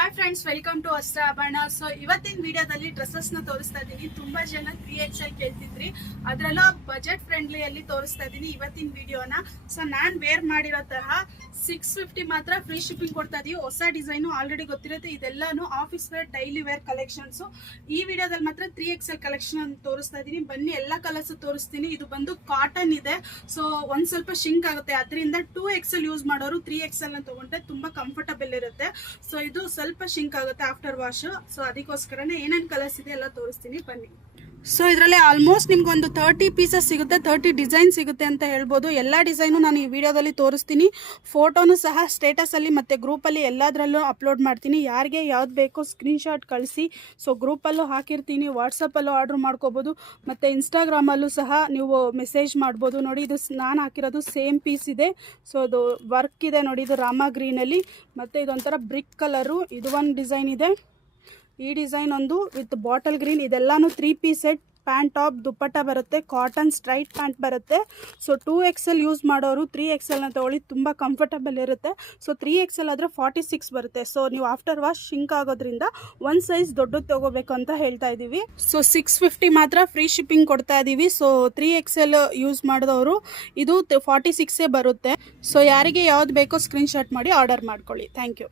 Hi friends, welcome to Astrabharana. So ಇವತ್ತಿನ ವಿಡಿಯೋದಲ್ಲಿ dresses ನ ತೋರಿಸ್ತಾ ಇದ್ದೀನಿ. ತುಂಬಾ ಜನ 3XL ಕೇಳ್ತಿದ್ರಿ, ಅದರಲ್ಲೂ ಬಜೆಟ್ ಫ್ರೆಂಡ್ಲಿ ಅಲ್ಲಿ ತೋರಿಸ್ತಾ ಇದ್ದೀನಿ ಇವತ್ತಿನ ವಿಡಿಯೋನ. ಸೊ ನಾನ್ ವೇರ್ ಮಾಡಿರೋ ತರಹ 650 ಮಾತ್ರ ಫ್ರೀ ಶಿಪ್ಪಿಂಗ್ ಕೊಡ್ತಾ ಇದೀವಿ. ಹೊಸ ಡಿಸೈನ್ ಆಲ್ರೆಡಿ ಗೊತ್ತಿರುತ್ತೆ. ಇದೆಲ್ಲಾನು office wear, daily wear collections. ಈ ವಿಡಿಯೋದಲ್ಲಿ ಮಾತ್ರ 3XL ಕಲೆಕ್ಷನ್ ತೋರಿಸ್ತಾ ಇದೀನಿ. ಬನ್ನಿ ಎಲ್ಲಾ ಕಲರ್ಸ್ ತೋರಿಸ್ತೀನಿ. ಇದು ಬಂದು ಕಾಟನ್ ಇದೆ. ಸೊ ಒಂದ್ ಸ್ವಲ್ಪ ಶಿಂಕ್ ಆಗುತ್ತೆ, ಅದರಿಂದ 2XL ಯೂಸ್ ಮಾಡೋರು 3XL ನ ತಗೊಂಡ್ರೆ ತುಂಬಾ ಕಂಫರ್ಟಬಲ್ ಇರುತ್ತೆ. ಸೊ ಇದು ಸ್ವಲ್ಪ ಶಿಂಕ್ ಆಗುತ್ತೆ ಆಫ್ಟರ್ ವಾಶ್. ಸೊ ಅದಕ್ಕೋಸ್ಕರನೇ ಏನೇನು ಕಲರ್ಸ್ ಇದೆ ಎಲ್ಲ ತೋರಿಸ್ತೀನಿ, ಬನ್ನಿ. ಸೊ ಇದರಲ್ಲಿ ಆಲ್ಮೋಸ್ಟ್ ನಿಮ್ಗೆ ಒಂದು 30 ಪೀಸಸ್ ಸಿಗುತ್ತೆ, 30 ಡಿಸೈನ್ ಸಿಗುತ್ತೆ ಅಂತ ಹೇಳ್ಬೋದು. ಎಲ್ಲ ಡಿಸೈನು ನಾನು ಈ ವಿಡಿಯೋದಲ್ಲಿ ತೋರಿಸ್ತೀನಿ. ಫೋಟೋನು ಸಹ ಸ್ಟೇಟಸಲ್ಲಿ ಮತ್ತು ಗ್ರೂಪಲ್ಲಿ ಎಲ್ಲದರಲ್ಲೂ ಅಪ್ಲೋಡ್ ಮಾಡ್ತೀನಿ. ಯಾರಿಗೆ ಯಾವ್ದು ಬೇಕೋ ಸ್ಕ್ರೀನ್ಶಾಟ್ ಕಳಿಸಿ. ಸೊ ಗ್ರೂಪಲ್ಲೂ ಹಾಕಿರ್ತೀನಿ, ವಾಟ್ಸಪ್ಪಲ್ಲೂ ಆರ್ಡ್ರ್ ಮಾಡ್ಕೋಬೋದು, ಮತ್ತು ಇನ್ಸ್ಟಾಗ್ರಾಮಲ್ಲೂ ಸಹ ನೀವು ಮೆಸೇಜ್ ಮಾಡ್ಬೋದು. ನೋಡಿ, ಇದು ನಾನು ಹಾಕಿರೋದು ಸೇಮ್ ಪೀಸ್ ಇದೆ. ಸೊ ಅದು ವರ್ಕ್ ಇದೆ ನೋಡಿ, ಇದು ರಾಮ ಗ್ರೀನಲ್ಲಿ, ಮತ್ತು ಇದೊಂಥರ ಬ್ರಿಕ್ ಕಲರು. ಇದು ಒಂದು ಡಿಸೈನ್ ಇದೆ. ಈ ಡಿಸೈನ್ ಒಂದು ವಿತ್ ಬಾಟಲ್ ಗ್ರೀನ್. ಇದೆಲ್ಲಾನು 3 piece set, pant top, dupatta ಬರುತ್ತೆ, ಕಾಟನ್ ಸ್ಟ್ರೈಟ್ ಪ್ಯಾಂಟ್ ಬರುತ್ತೆ. ಸೊ 2XL ಯೂಸ್ ಮಾಡೋರು 3XL ನ ತಗೊಳ್ಳಿ, ತುಂಬ ಕಂಫರ್ಟಬಲ್ ಇರುತ್ತೆ. ಸೊ 3XL ಆದರೆ 46 ಬರುತ್ತೆ. ಸೊ ನೀವು ಆಫ್ಟರ್ ವಾಶ್ ಶಿಂಕ್ ಆಗೋದ್ರಿಂದ ಒಂದು ಸೈಜ್ ದೊಡ್ಡದು ತಗೋಬೇಕು ಅಂತ ಹೇಳ್ತಾ ಇದ್ದೀವಿ. ಸೊ 650 ಮಾತ್ರ ಫ್ರೀ ಶಿಪ್ಪಿಂಗ್ ಕೊಡ್ತಾ ಇದ್ದೀವಿ. ಸೊ 3XL ಯೂಸ್ ಮಾಡಿದವರು ಇದು 46 ಬರುತ್ತೆ. ಸೊ ಯಾರಿಗೆ ಯಾವ್ದು ಬೇಕೋ ಸ್ಕ್ರೀನ್ಶಾಟ್ ಮಾಡಿ ಆರ್ಡರ್ ಮಾಡ್ಕೊಳ್ಳಿ. Thank you.